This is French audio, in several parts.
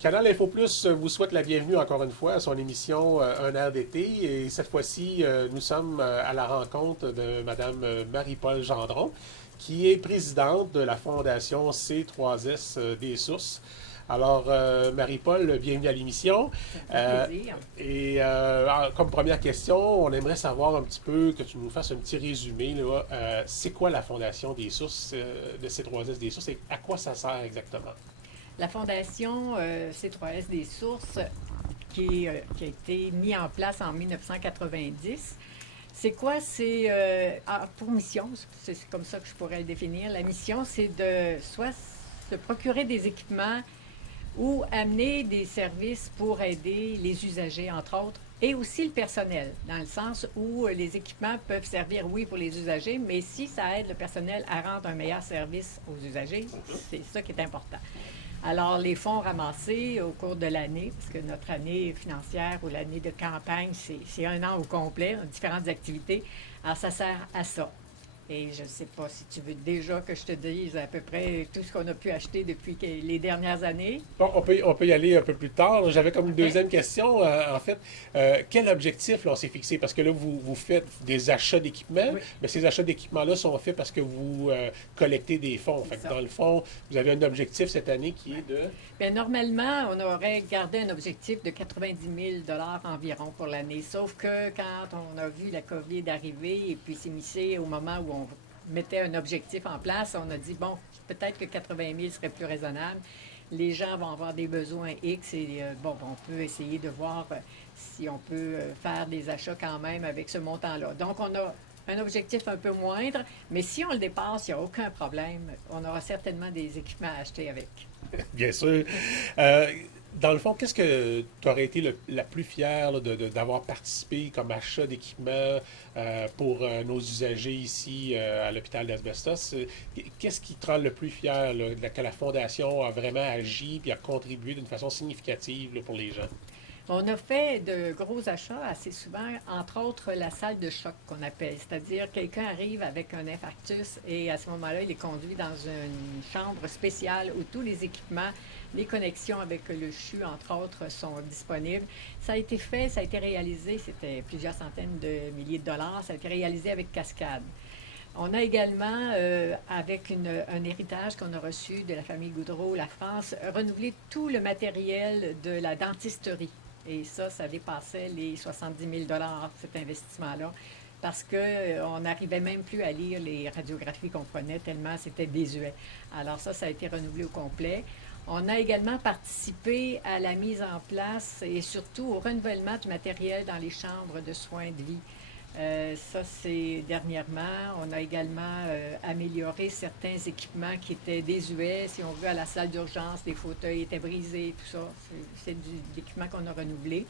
Canal Info Plus vous souhaite la bienvenue encore une fois à son émission Un air d'été. Et cette fois-ci, nous sommes à la rencontre de Mme Marie-Paul Gendron, qui est présidente de la Fondation C3S des Sources. Alors, Marie-Paul, bienvenue à l'émission. Ça fait plaisir. Comme première question, on aimerait savoir un petit peu, que tu nous fasses un petit résumé. Là, c'est quoi la Fondation des Sources, de C3S des Sources, et à quoi ça sert exactement? La Fondation C3S des Sources, qui a été mise en place en 1990, c'est quoi? Pour mission, c'est comme ça que je pourrais le définir. La mission, c'est de soit de procurer des équipements ou amener des services pour aider les usagers, entre autres, et aussi le personnel, dans le sens où les équipements peuvent servir, oui, pour les usagers, mais si ça aide le personnel à rendre un meilleur service aux usagers, c'est ça qui est important. Alors, les fonds ramassés au cours de l'année, parce que notre année financière ou l'année de campagne, c'est un an au complet, différentes activités. Alors, ça sert à ça. Et je ne sais pas si tu veux déjà que je te dise à peu près tout ce qu'on a pu acheter depuis les dernières années. Bon, on peut y aller un peu plus tard. J'avais comme une OK? deuxième question. En fait, quel objectif là, on s'est fixé? Parce que là, vous faites des achats d'équipements, Oui, mais ces achats d'équipements-là sont faits parce que vous collectez des fonds. Fait c'est que ça. dans le fond, vous avez un objectif cette année qui est de... Bien, normalement, on aurait gardé un objectif de 90 000 environ pour l'année. Sauf que quand on a vu la COVID arriver et puis s'immiscer au moment où on mettait un objectif en place, on a dit, bon, peut-être que 80 000 serait plus raisonnable. Les gens vont avoir des besoins X et bon, on peut essayer de voir si on peut faire des achats quand même avec ce montant-là. Donc, on a un objectif un peu moindre, mais si on le dépasse, il n'y a aucun problème. On aura certainement des équipements à acheter avec. Bien sûr. Euh, Dans le fond, qu'est-ce que tu aurais été la plus fière là, d'avoir participé comme achat d'équipement pour nos usagers ici à l'hôpital d'Asbestos? Qu'est-ce qui te rend le plus fier là, que la Fondation a vraiment agi et a contribué d'une façon significative là, pour les gens? On a fait de gros achats assez souvent, entre autres la salle de choc qu'on appelle, c'est-à-dire quelqu'un arrive avec un infarctus et à ce moment-là, il est conduit dans une chambre spéciale où tous les équipements, les connexions avec le CHU, entre autres, sont disponibles. Ça a été fait, ça a été réalisé, c'était plusieurs centaines de milliers de dollars, ça a été réalisé avec Cascade. On a également, avec un héritage qu'on a reçu de la famille Goudreau, la France, renouvelé tout le matériel de la dentisterie. Et ça dépassait les 70 000 cet investissement-là, parce qu'on n'arrivait même plus à lire les radiographies qu'on prenait tellement c'était désuet. Alors ça a été renouvelé au complet. On a également participé à la mise en place et surtout au renouvellement du matériel dans les chambres de soins de vie. Ça, c'est dernièrement. On a également amélioré certains équipements qui étaient désuets. Si on veut, à la salle d'urgence, les fauteuils étaient brisés, tout ça. C'est l'équipement qu'on a renouvelé.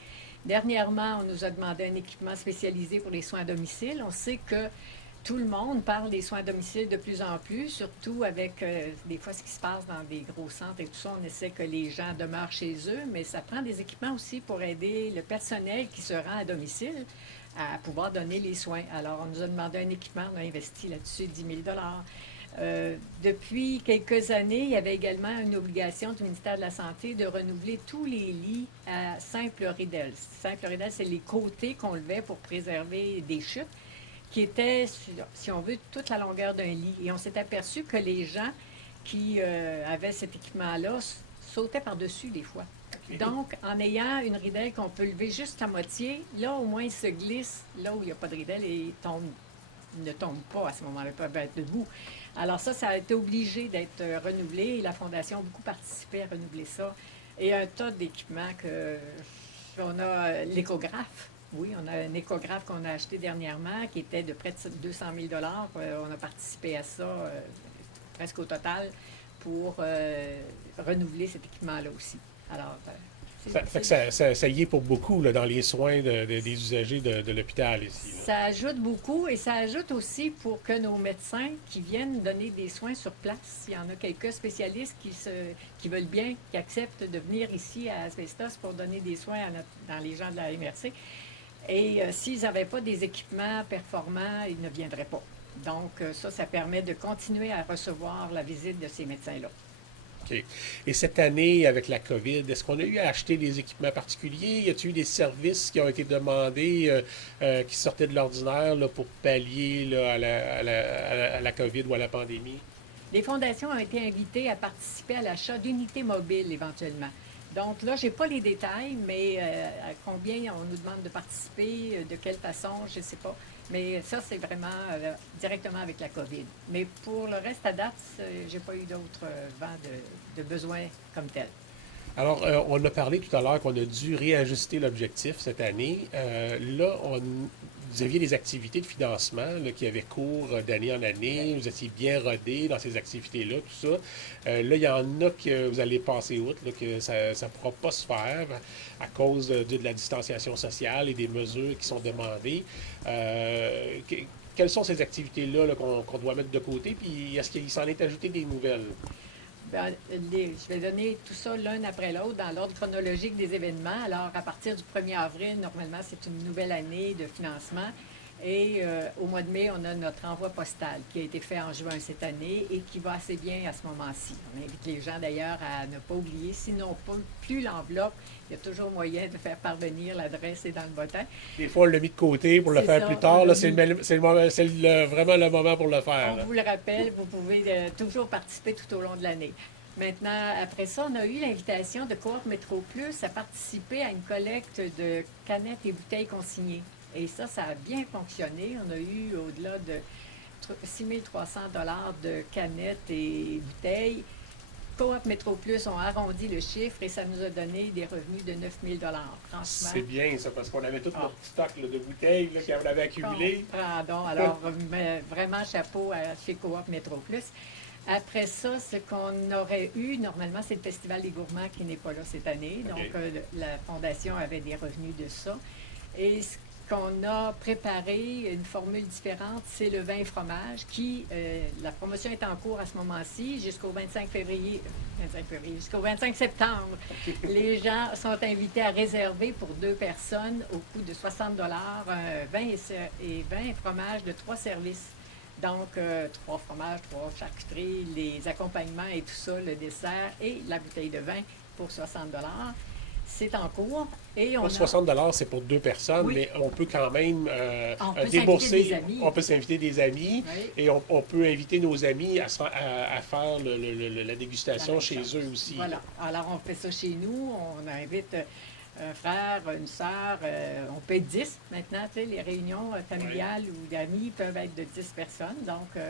Dernièrement, on nous a demandé un équipement spécialisé pour les soins à domicile. On sait que tout le monde parle des soins à domicile de plus en plus, surtout avec des fois ce qui se passe dans des gros centres et tout ça. On essaie que les gens demeurent chez eux, mais ça prend des équipements aussi pour aider le personnel qui se rend à domicile à pouvoir donner les soins. Alors, on nous a demandé un équipement, on a investi là-dessus 10 000 depuis quelques années, il y avait également une obligation du ministère de la Santé de renouveler tous les lits à simple ridelle. Simple ridelle, c'est les côtés qu'on levait pour préserver des chutes, qui étaient, si on veut, toute la longueur d'un lit. Et on s'est aperçu que les gens qui avaient cet équipement-là sautaient par-dessus des fois. Donc, en ayant une ridelle qu'on peut lever juste à moitié, là, au moins, il se glisse là où il n'y a pas de ridelle et ne tombe pas à ce moment-là, il peut être debout. Alors ça a été obligé d'être renouvelé et la Fondation a beaucoup participé à renouveler ça. Et un tas d'équipements on a l'échographe. Oui, on a un échographe qu'on a acheté dernièrement qui était de près de 200 000 On a participé à ça presque au total pour renouveler cet équipement-là aussi. Alors, Ça fait que ça y est pour beaucoup là, dans les soins des usagers de l'hôpital ici. Là. ça ajoute beaucoup et ça ajoute aussi pour que nos médecins qui viennent donner des soins sur place, s'il y en a quelques spécialistes qui veulent bien, qui acceptent de venir ici à Asbestos pour donner des soins dans les gens de la MRC. Et s'ils n'avaient pas des équipements performants, ils ne viendraient pas. Donc ça permet de continuer à recevoir la visite de ces médecins-là. OK. Et cette année, avec la COVID, est-ce qu'on a eu à acheter des équipements particuliers? Y a-t-il eu des services qui ont été demandés qui sortaient de l'ordinaire là, pour pallier là, à la COVID ou à la pandémie? Les fondations ont été invitées à participer à l'achat d'unités mobiles éventuellement. Donc là, je n'ai pas les détails, mais à combien on nous demande de participer, de quelle façon, je ne sais pas. Mais ça, c'est vraiment directement avec la COVID. Mais pour le reste, à date, je n'ai pas eu d'autres vents de besoins comme tel. Alors, on a parlé tout à l'heure qu'on a dû réajuster l'objectif cette année. Là, vous aviez des activités de financement là, qui avaient cours d'année en année. Vous étiez bien rodé dans ces activités-là, tout ça. Là, il y en a que vous allez passer outre, là, que ça ne pourra pas se faire à cause de la distanciation sociale et des mesures qui sont demandées. Quelles sont ces activités-là là, qu'on doit mettre de côté? Puis est-ce qu'il s'en est ajouté des nouvelles? Ben, je vais donner tout ça l'un après l'autre dans l'ordre chronologique des événements. Alors, à partir du 1er avril, normalement, c'est une nouvelle année de financement. Et au mois de mai, on a notre envoi postal qui a été fait en juin cette année et qui va assez bien à ce moment-ci. On invite les gens d'ailleurs à ne pas oublier, sinon plus l'enveloppe, il y a toujours moyen de faire parvenir l'adresse et dans le bottin. Des fois, on l'a mis de côté pour le faire plus tard. Là, c'est vraiment le moment pour le faire. On vous le rappelle, vous pouvez toujours participer tout au long de l'année. Maintenant, après ça, on a eu l'invitation de Coop Métro Plus à participer à une collecte de canettes et bouteilles consignées. Et ça a bien fonctionné. On a eu au-delà de 6 300 $ de canettes et bouteilles. Coop Métro Plus ont arrondi le chiffre et ça nous a donné des revenus de 9 000 franchement. C'est bien ça, parce qu'on avait tout notre stock là, de bouteilles qu'on avait accumulé. Pardon. Alors, vraiment chapeau chez Coop Métro Plus. Après ça, ce qu'on aurait eu, normalement, c'est le Festival des gourmands qui n'est pas là cette année. Donc, la Fondation avait des revenus de ça. Et ce qu'on a préparé, une formule différente, c'est le vin et fromage qui, la promotion est en cours à ce moment-ci jusqu'au 25 février, jusqu'au 25 septembre. Les gens sont invités à réserver pour 2 personnes au coût de 60 $, vin et fromage de 3 services. Donc, 3 fromages, 3 charcuteries, les accompagnements et tout ça, le dessert et la bouteille de vin pour 60 $. C'est en cours. Et on 60 $, c'est pour 2 personnes, oui. Mais on peut quand même débourser. On peut s'inviter des amis oui. Et on peut inviter nos amis à faire la dégustation chez eux aussi. Voilà. Alors, on fait ça chez nous. On invite un frère, une sœur. On peut être 10 maintenant. Tu sais, les réunions familiales ou d'amis peuvent être de 10 personnes. Donc,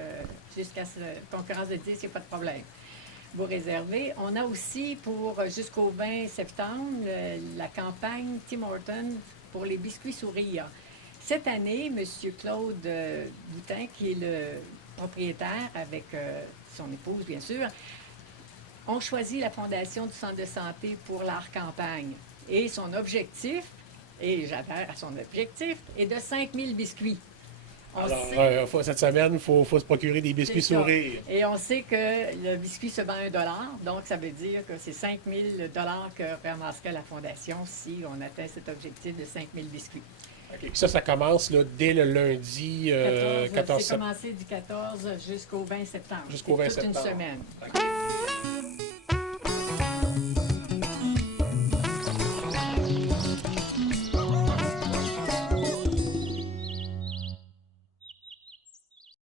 jusqu'à concurrence de 10, il n'y a pas de problème. Vous réservez. On a aussi pour jusqu'au 20 septembre la campagne Tim Hortons pour les biscuits sourires. Cette année, M. Claude Boutin, qui est le propriétaire avec son épouse, bien sûr, ont choisi la Fondation du Centre de santé pour leur campagne. Et son objectif, et j'adhère à son objectif, est de 5 000 biscuits. Alors, cette semaine, il faut se procurer des biscuits sourires. Et on sait que le biscuit se vend $1, donc ça veut dire que c'est 5 000 $ que ramasserait la Fondation si on atteint cet objectif de 5 000 biscuits. Okay. Ça commence là, dès le lundi 14 septembre. C'est commencé du 14 jusqu'au 20 septembre. Jusqu'au 20 septembre. Toute une semaine. Okay.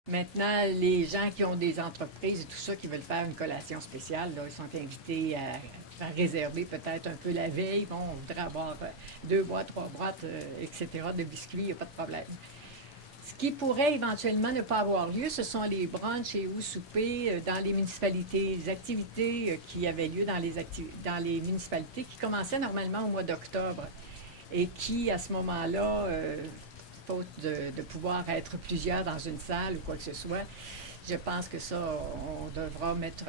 Maintenant, les gens qui ont des entreprises et tout ça qui veulent faire une collation spéciale, là, ils sont invités à réserver peut-être un peu la veille. Bon, on voudrait avoir 2 boîtes, 3 boîtes, etc. de biscuits, il n'y a pas de problème. Ce qui pourrait éventuellement ne pas avoir lieu, ce sont les brunchs et ou soupers dans les municipalités, les activités qui avaient lieu dans les municipalités qui commençaient normalement au mois d'octobre et qui, à ce moment-là, faute de pouvoir être plusieurs dans une salle ou quoi que ce soit, je pense que ça, on devra mettre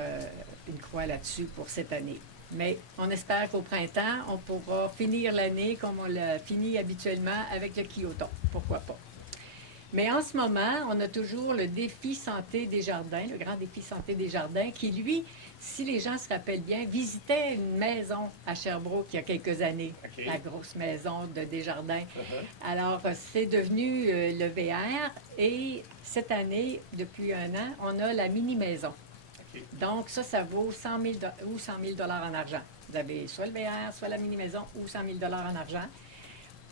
une croix là-dessus pour cette année. Mais on espère qu'au printemps, on pourra finir l'année comme on l'a fini habituellement avec le Kyoto. Pourquoi pas? Mais en ce moment, on a toujours le défi santé des jardins, le grand défi santé des jardins, qui, lui, si les gens se rappellent bien, visitait une maison à Sherbrooke il y a quelques années, okay. La grosse maison de Desjardins. Alors, c'est devenu le VR et cette année, depuis 1 an, on a la mini-maison. Donc, ça vaut 100 000 ou 100 000 en argent. Vous avez soit le VR, soit la mini-maison ou 100 000 en argent.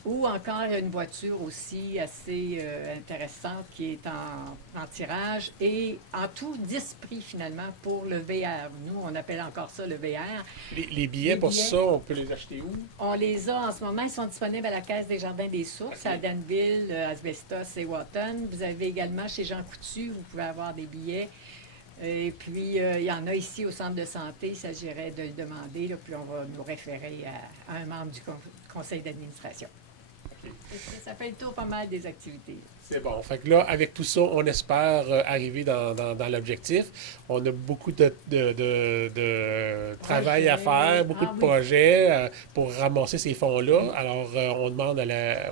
Ou encore une voiture aussi assez intéressante qui est en tirage. Et en tout, 10 prix finalement pour le VR. Nous, on appelle encore ça le VR. Les billets pour ça, on peut les acheter où? On les a en ce moment. Ils sont disponibles à la Caisse des Jardins des Sources, à Danville, Asbestos et Wotton. Vous avez également chez Jean Coutu, vous pouvez avoir des billets. Et puis, il y en a ici au centre de santé. Il s'agirait de le demander, là, puis on va nous référer à un membre du conseil d'administration. Ça fait le tour pas mal des activités. C'est bon. Fait que là, avec tout ça, on espère arriver dans l'objectif. On a beaucoup de travail à faire, beaucoup de projets pour ramasser ces fonds-là. Alors, on demande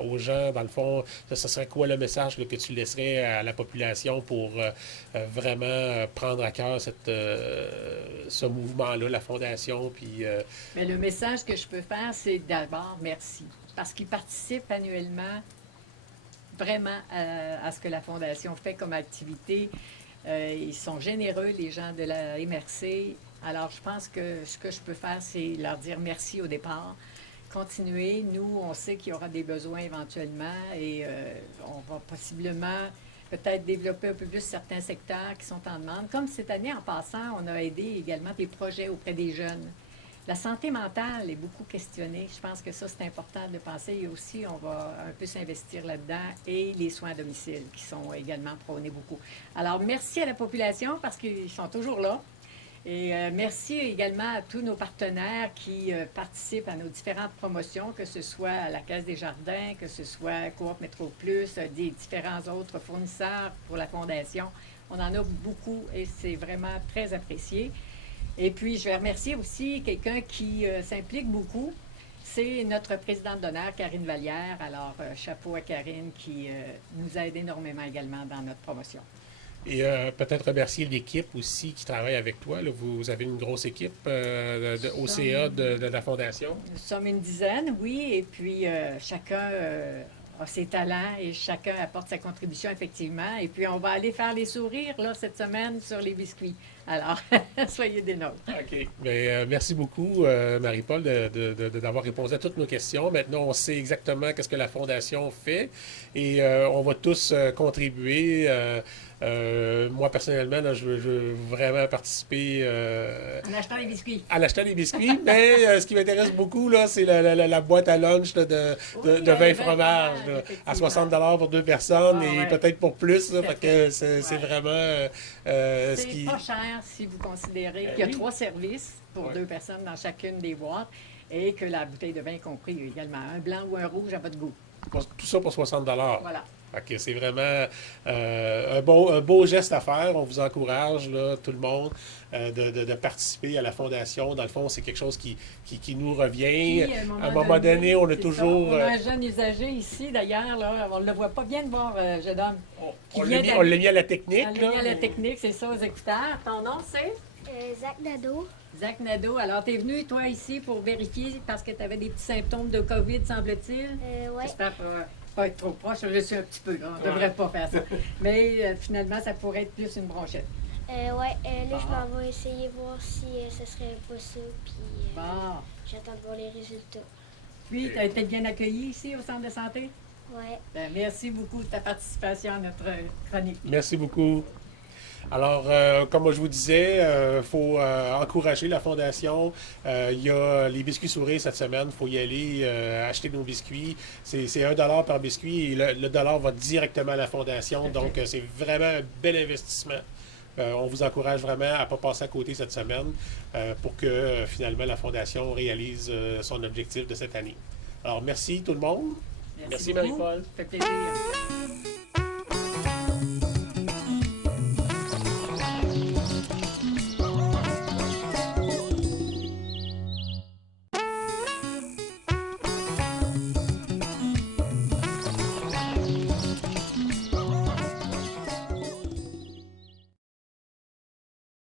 aux gens, dans le fond, ce serait quoi le message là, que tu laisserais à la population pour vraiment prendre à cœur ce mouvement-là, la Fondation? Puis, mais le message que je peux faire, c'est d'abord merci. Parce qu'ils participent annuellement vraiment à ce que la Fondation fait comme activité. Ils sont généreux, les gens de la MRC. Alors, je pense que ce que je peux faire, c'est leur dire merci au départ. Continuez. Nous, on sait qu'il y aura des besoins éventuellement et on va possiblement peut-être développer un peu plus certains secteurs qui sont en demande. Comme cette année, en passant, on a aidé également des projets auprès des jeunes. La santé mentale est beaucoup questionnée. Je pense que ça, c'est important de penser. Et aussi, on va un peu s'investir là-dedans. Et les soins à domicile, qui sont également prônés beaucoup. Alors, merci à la population parce qu'ils sont toujours là. Et merci également à tous nos partenaires qui participent à nos différentes promotions, que ce soit à la Caisse des Jardins, que ce soit Coop Métro Plus, des différents autres fournisseurs pour la Fondation. On en a beaucoup et c'est vraiment très apprécié. Et puis, je vais remercier aussi quelqu'un qui s'implique beaucoup. C'est notre présidente d'honneur, Karine Vallière. Alors, chapeau à Karine qui nous aide énormément également dans notre promotion. Et peut-être remercier l'équipe aussi qui travaille avec toi. Là, vous avez une grosse équipe au CA de la Fondation. Nous sommes une dizaine, oui. Et puis, chacun a ses talents et chacun apporte sa contribution, effectivement. Et puis, on va aller faire les sourires là, cette semaine sur les biscuits. Alors, soyez des nôtres. OK. Bien, merci beaucoup, Marie-Paul, d'avoir répondu à toutes nos questions. Maintenant, on sait exactement qu'est-ce que la Fondation fait et on va tous contribuer. Moi, personnellement, là, je veux vraiment participer... en achetant des biscuits. En achetant des biscuits, mais ce qui m'intéresse beaucoup, là, c'est la boîte à lunch là, de 20 fromages là, à 60 $ pour 2 personnes et peut-être pour plus. Là, fait que c'est vraiment ce qui... C'est pas cher si vous considérez qu'il y a 3 services pour 2 personnes dans chacune des boîtes et que la bouteille de vin est compris également. Un blanc ou un rouge à votre goût. Tout ça pour 60 $. Voilà. OK, c'est vraiment un beau geste à faire. On vous encourage, là, tout le monde, de participer à la Fondation. Dans le fond, c'est quelque chose qui nous revient. Puis, à un moment donné, on a toujours... On a un jeune usager ici, d'ailleurs. Là, on ne le voit pas bien de voir, jeune homme. On l'a mis à la technique. On l'a mis à la technique, c'est ça, aux écouteurs. Ton nom, c'est? Zach Nadeau. Zach Nadeau. Alors, tu es venu, toi, ici, pour vérifier parce que tu avais des petits symptômes de COVID, semble-t-il? Oui. J'espère pas être trop proche, je suis un petit peu, là. On ne devrait pas faire ça. Mais finalement, ça pourrait être plus une bronchette. Oui, là, je m'en vais essayer voir si ce serait pas ça. Puis j'attends de voir les résultats. Puis, tu as été bien accueilli ici au centre de santé? Oui. Merci beaucoup de ta participation à notre chronique. Merci beaucoup. Alors, comme je vous disais, il faut encourager la Fondation. Il y a les biscuits sourires cette semaine. Il faut y aller acheter nos biscuits. C'est 1 $ par biscuit et le dollar va directement à la Fondation. Donc, c'est vraiment un bel investissement. On vous encourage vraiment à ne pas passer à côté cette semaine pour que finalement la Fondation réalise son objectif de cette année. Alors, merci tout le monde. Merci Marie-Paul. Ça fait plaisir.